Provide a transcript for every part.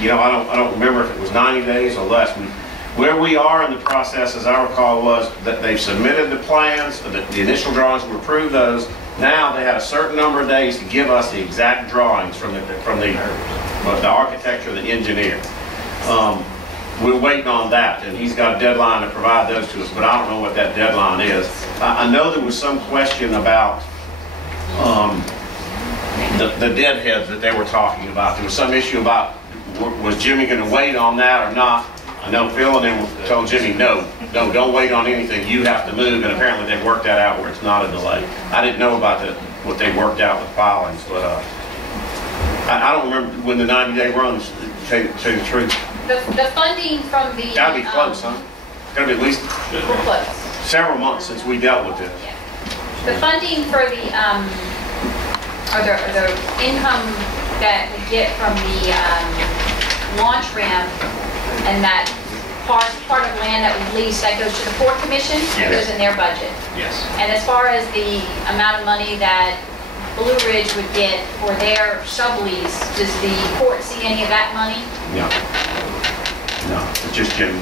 you know, I don't remember if it was 90 days or less. Where we are in the process, as I recall, was that they've submitted the plans, the initial drawings, we approved those. Now they had a certain number of days to give us the exact drawings from the architecture, the engineer. We're waiting on that, and he's got a deadline to provide those to us, but I don't know what that deadline is. I know there was some question about the deadheads that they were talking about. There was some issue about, was Jimmy going to wait on that or not? I know Phil and them told Jimmy, no, don't wait on anything. You have to move, and apparently they worked that out where it's not a delay. I didn't know about what they worked out with filings, but I don't remember when the 90-day runs, to tell you the truth. The funding from the... Gotta be close, huh? Gotta be at least several months since we dealt with it. Yeah. The funding for the, or the income that we get from the launch ramp and that part of land that we lease, that goes to the Port Commission, yes. It goes in their budget. Yes. And as far as the amount of money that Blue Ridge would get for their sublease, does the port see any of that money? No. No, it's just Jimmy.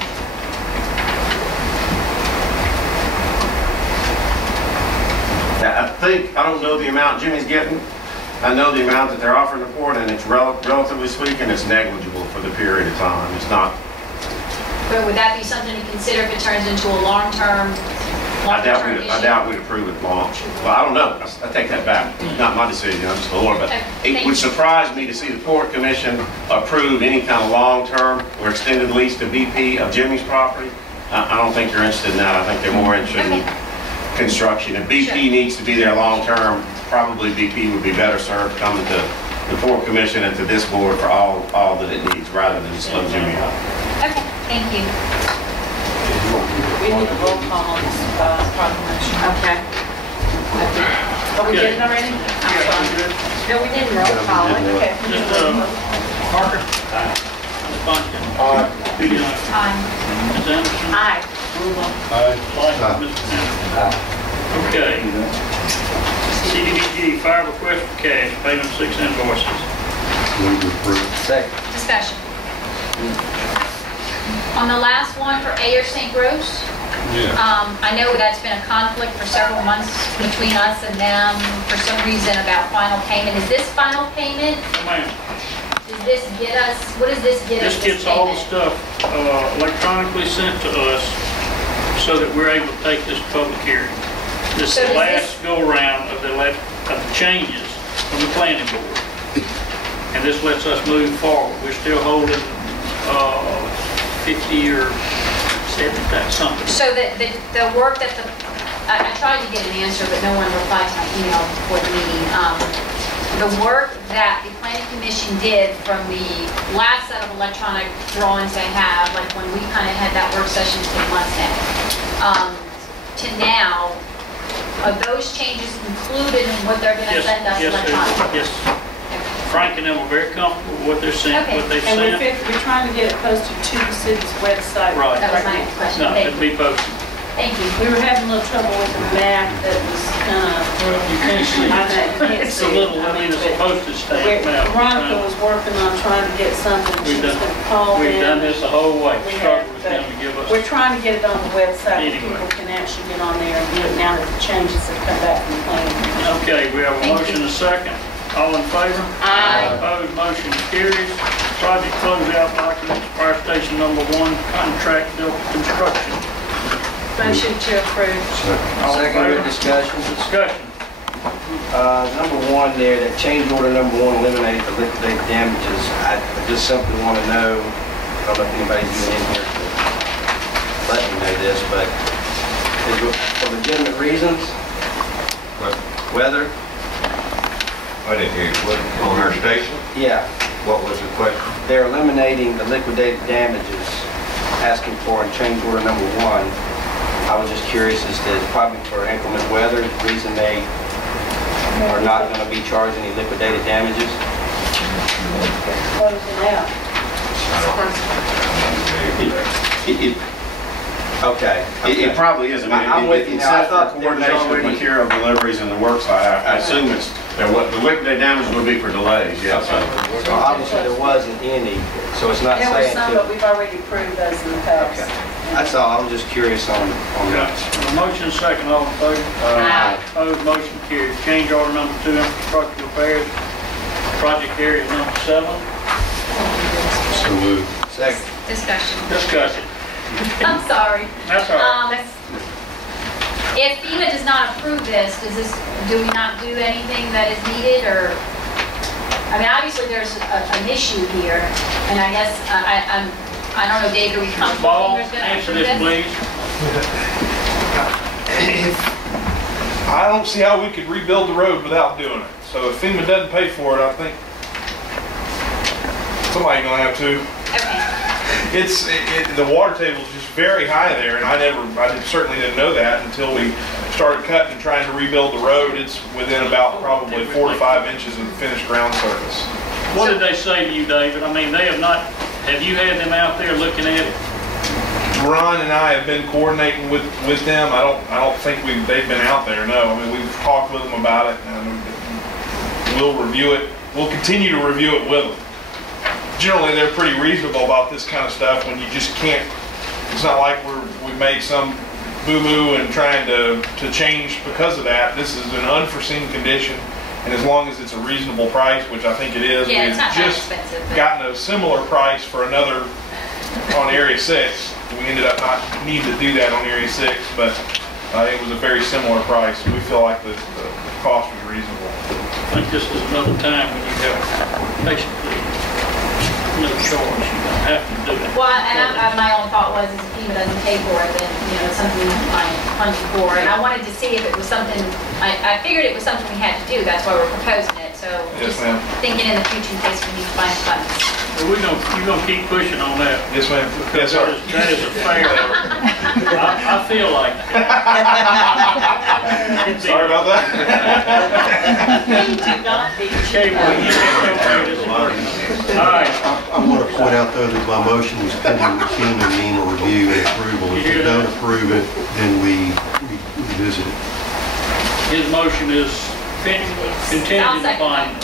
I don't know the amount Jimmy's getting. I know the amount that they're offering the port, and it's relatively speaking, it's negligible for the period of time. It's not. But would that be something to consider if it turns into a long-term I doubt we'd approve it launch. Well, I don't know. I take that back. It's not my decision. I'm just the Lord. But it would surprise me to see the Port Commission approve any kind of long-term or extended lease to BP of Jimmy's property. I don't think they're interested in that. I think they're more interested in construction. If BP needs to be there long-term, probably BP would be better served coming to the Port Commission and to this board for all that it needs, rather than just let Jimmy out. Okay, thank you. We need a roll call on this proclamation. Okay. Are we getting already? No, we didn't roll call it. Okay. Parker? Aye. Ms. Bunkin? Aye. Peter? Aye. Ms. Anderson? Aye. Rulon? Aye. Light? Mr. Anderson? Okay. CDBG, fire request for cash, payment of 6 invoices. Move to approve. Second. Discussion. On the last one for Ayer St. Rose, Yeah. I know that's been a conflict for several months between us and them for some reason about final payment. Is this final payment? Oh, ma'am. Does this get us, what does this get us? This gets all the payment? stuff electronically sent to us so that we're able to take this to public hearing. This So is the does last go-around of the changes from the planning board. And this lets us move forward. We're still holding 50 or 70, something. So the work that I tried to get an answer, but no one replied to my email before the meeting. The work that the Planning Commission did from the last set of electronic drawings they have, like when we kind of had that work session 10 months now, to now, are those changes included in what they're going to send us electronically? Yes. Frank and them are very comfortable with what they're saying, Okay. what they And sent. we're trying to get it posted to the city's website. Right. That was my next question. No, Thank it'll you. be posted. Thank you. We were having a little trouble with the map that was kind of, Well, you can't see. I know, you can't It's see a little, it. I mean, it's a postage stamp map. Veronica was working on trying to get something. She was going to call in. We've done this the whole way. We Struggle have, with but them to give us. we're trying to get it on the website so Anyway. people can actually get on there and do it now that the changes have come back from the planning commission. Okay, we have a Thank motion you. and a second. All in favor? Aye. Opposed, motion carries. Project closeout documents, fire station number 1, contract built construction. Motion to approve. All in Second favor? with discussion. Discussion. Number one there, that change order number 1 eliminated the liquidated damages. I just simply want to know, I don't know if anybody's even in here to let me know this, but is it for legitimate reasons? Weather? I didn't hear you. What, on our station? Yeah. What was the question? They're eliminating the liquidated damages, asking for in change order number 1. I was just curious as to probably for inclement weather, the reason they are not going to be charged any liquidated damages. Close it out. Okay. It probably is. I mean, I'm with you now. I except thought for there was coordination with already- material deliveries and the work site, I assume it's, the liquidated damage would be for delays, yes. So obviously there wasn't any, so it's not There were saying some, to... but we've already approved those in the past. Okay. That's all, I'm just curious on that. A motion and second, all in favor? Aye. Opposed, motion carries. Change order number 2, infrastructure repairs, project area number 7. So moved. Second. Discussion. Discussion. I'm sorry. That's all right. If FEMA does not approve this, do we not do anything that is needed, or? I mean, obviously, there's an issue here, and I guess, I don't know, David, are we comfortable Ball, FEMA's gonna answer approve this, this? please. I don't see how we could rebuild the road without doing it. So if FEMA doesn't pay for it, I think somebody's gonna have to. Okay. The water table is just very high there, and I certainly didn't know that until we started cutting and trying to rebuild the road. It's within about probably 4 to 5 inches of the finished ground surface. What did they say to you, David? I mean, they have not, have you had them out there looking at it? Ron and I have been coordinating with them. I don't think they've been out there. No, I mean we've talked with them about it, and we'll review it. We'll continue to review it with them. Generally, they're pretty reasonable about this kind of stuff when you just can't. It's not like we made some boo-boo and trying to change because of that. This is an unforeseen condition, and as long as it's a reasonable price, which I think it is, Yeah, it's we've not that just expensive, but- gotten a similar price for another on Area 6. We ended up not needing to do that on Area 6, but it was a very similar price. We feel like the cost was reasonable. I think this is another time when you have basically no choice. You don't have to do it. Well, and my own thought was, if FEMA doesn't pay for it, then, it's something I'm funding for. And I wanted to see if it was something, I figured it was something we had to do, that's why we're proposing it. So Yes, just ma'am. thinking in the future in case we need to find funds. Well, you're gonna keep pushing on that. Yes, ma'am. Yes, sir. That is a fair, I feel like that. Sorry about that. Do not be. Okay, well, you can this morning. All right, I want to point out, though, that my motion was pending the FEMA NEMA review and approval. If we don't approve it, then we revisit it. his motion is contingent I'll second upon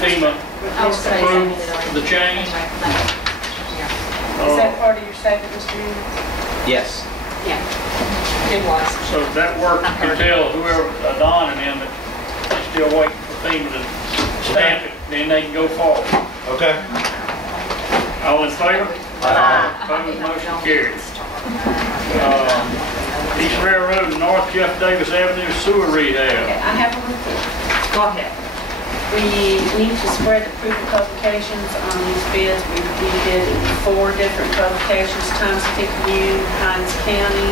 FEMA Oh, sorry, I approval seconded it already. of the change. Is that part of your second, Mr. Ennis? Yes. Yeah. It was. So that work can tell whoever, Don and them, that they're still waiting for FEMA to stamp it, then they can go forward. Okay. All in favor? Opposed, motion carries. East Railroad and North Jeff Davis Avenue sewer Okay, rehab. I have a report. Go ahead. We need to spread the proof of publications on these bids. We did 4 different publications, Times-Picayune, Hines County,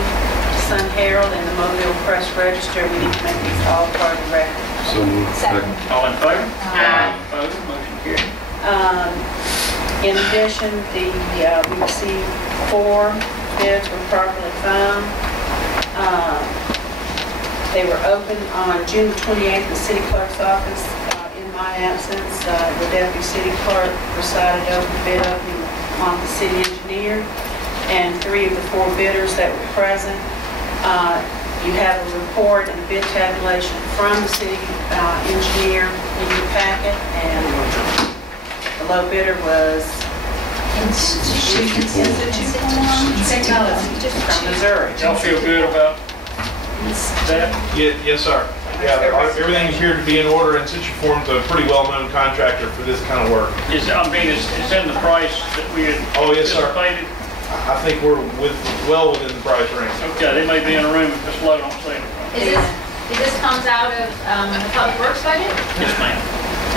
Sun Herald, and the Mobile Press Register. We need to make these all part of the record. So moved. Second. All in favor? Aye. Opposed, motion carries. In addition, we received 4 bids were properly found. They were opened on June 28th in the city clerk's office. In my absence, the deputy city clerk presided over the bid opening on the city engineer, and 3 of the 4 bidders that were present. You have a report and a bid tabulation from the city engineer in your packet, and the low bidder was from Missouri. Y'all feel good about that? Yes, sir. Yeah, everything appeared to be in order, and Citroen's a pretty well-known contractor for this kind of work. It's in the price that we had Oh, yes, sir. anticipated? I think we're well within the price range. Okay, they may be in a room if this load don't say anything. Is this comes out of the public works budget? Yes, ma'am.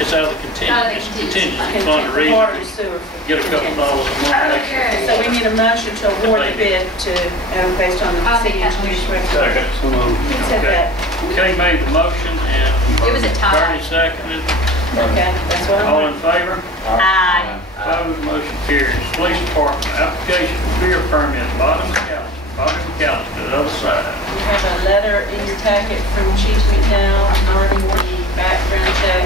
It's out of the contingency fund to read. Water and sewer. Get a couple dollars a month extra. So we need a motion to award the bid to, based on the I'll city make that engineer's motion. recommendation. Who said that? Kay made the motion and It was a tie. Bernie seconded. Okay, that's what I All want. in favor? Aye. Opposed, motion carries. Police Department, application for beer permit, Bottom McAllister, the other side. You have a letter in your packet from Chief McDowell regarding the background check.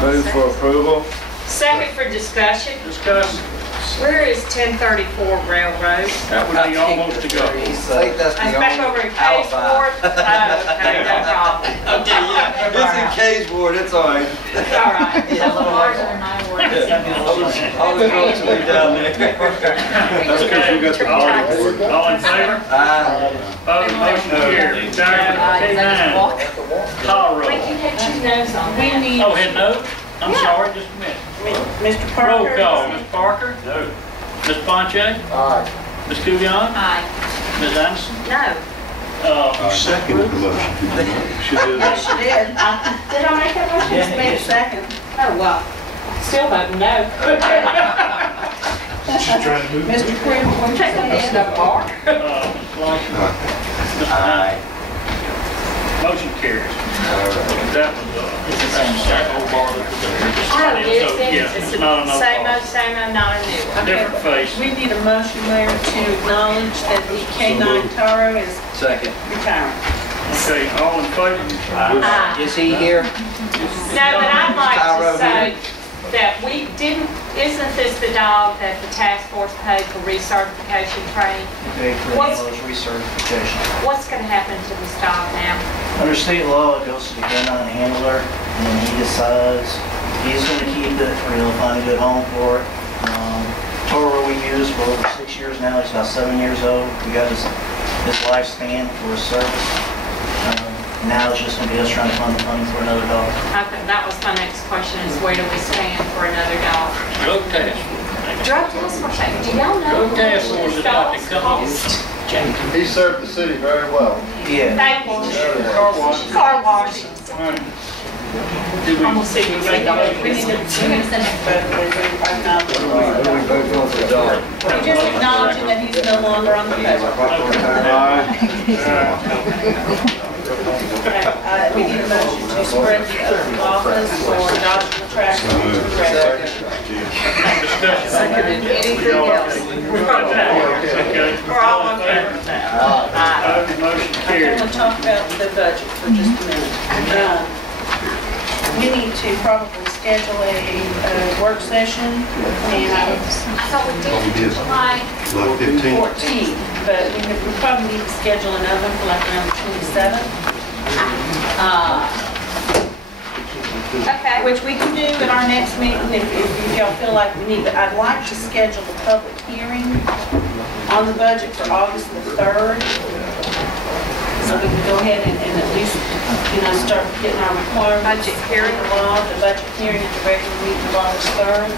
Move for approval. Second for discussion. Discuss, Where is 1034 Railroad? That would be almost to go. I think that's That's the back only over in alibi. Caseport? Oh, okay, no problem. Okay, yeah, it's in Caseport, it's all right. All right. Some of ours are my words. All the roads will be down there. Okay, all in favor? Opposed, motion carried. Retirement K9, Tall Road. Wait, you had two no's on We that. need, Oh, head note? I'm sorry, just a minute. Mr. Roll Parker. call, Ms. Parker? No. Ms. Ponche? Aye. Ms. Kuvion? Aye. Ms. Anderson? No. Second the motion. Yes, you did. Did I make that motion? Just made a second. Oh, well, still voting no. Mr. Prim, will you take that in? Mark? Ms. Lawson? Mr. Knight? Motion carries. That was, that whole bar that was there. Oh, yes, Yeah, it's it's not enough. same old, not a new. Okay. Different face. We need a motion, Mayor, to acknowledge that the K-9 Taro is Second. retiring. Okay, all in favor? Is he here? No, but I'd like Tyro to say that we didn't, isn't this the dog that the task force paid for recertification training? Paid for What's- Angela's recertification. What's gonna happen to this dog now? Under state law, it goes to the canine handler, and then he decides he's gonna keep it, or he'll find a good home for it. Toro we used for over 6 years now, he's about 7 years old. We got his lifespan for his service. Now it's just gonna be us trying to find the money for another dog. Okay, that was my next question, is where do we stand for another dog? Drug test. Drug task force, do y'all know? Drug task what force this is about to dog's come. cost? He served the city very well. Yeah. Thank you. Car wash. Car wash. All right. Did we I'm gonna see you make later. a We need motion? to, We're gonna send it. we just acknowledging that he's no longer on the payroll. We need a motion to spread the oath of office for Joshua Traxler to the record. Discussion. Anything else? Okay. We're all in favor of that. Motion I carried. want to talk about the budget for just a minute. We need to probably schedule a work session, and I thought we did July. July 15th. 14, but we probably need to schedule another one for like around the 27th. Okay. Which we can do at our next meeting if y'all feel like we need. But I'd like to schedule a public hearing on the budget for August the 3rd. So we can go ahead and at least, start getting our requirements. Budget hearing. The budget hearing at the regular meeting of August 3rd.